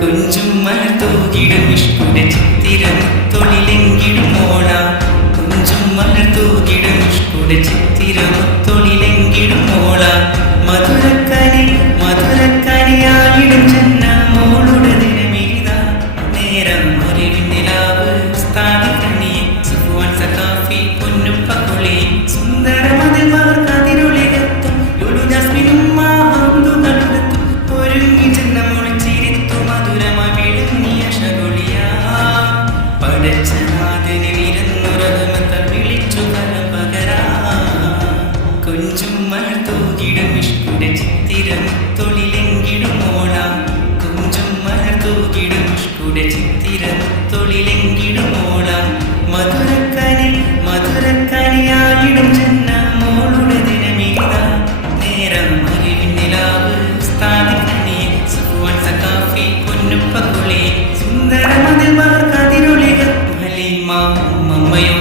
കൊഞ്ചും മലർത്തൂകിടും ഇഷ്കുടെ ചിത്തിരം തൊളിലെങ്കിലും മോള കൊഞ്ചും മലർത്തൂകിടും ഇഷ്കുടെ ചിത്തിരം തൊളിലെങ്കിലും മോള മധുരക്കനി മധുരക്കനിയായിടും ചെന്ന മോളുടെ ദിനമിത നേരം അറിവിന്നിലാവ് സ്ഥാപിക്കണി സുഫുവാൻ സഖാഫി പൊന്നുപ്പക്കുളി സുന്ദരമതിൽ മകർക്കതിരൊളികത്തും ലുലു ജാസ്മിനും മാഹന്തുകളുടെത്തും ഒരുങ്ങി ചെന്ന മുളിച്ചിരിത്തു മധുരമായി വിഴുങ്ങിയ ശകുളിയാ പടച്ചനാഥനെ നിരന്നുറഹമത്താൽ വിളിച്ചു കലപകരാ കൊഞ്ചും മലർത്തൂകിടും ഇഷ്കുടെ ചിത്തിരം തൊളിലെങ്കിലും മോള കൊഞ്ചും മലർത്തൂകിടും ഇഷ്കുടെ ചിത്തിരം തൊളിലെങ്കിലും മോള മധുരക്കനി മധുരക്കനിയായിടും ചെന്ന മോളുടെ ദിനമിത നേരം അറിവിന്നിലാവ് സ്ഥാപിക്കണി സുഫുവാൻ സഖാഫി പൊന്നുപ്പക്കുളി സുന്ദരമതിൽ മകർക്കതിരൊളികൾ ഹലീമ ഉമ്മയോ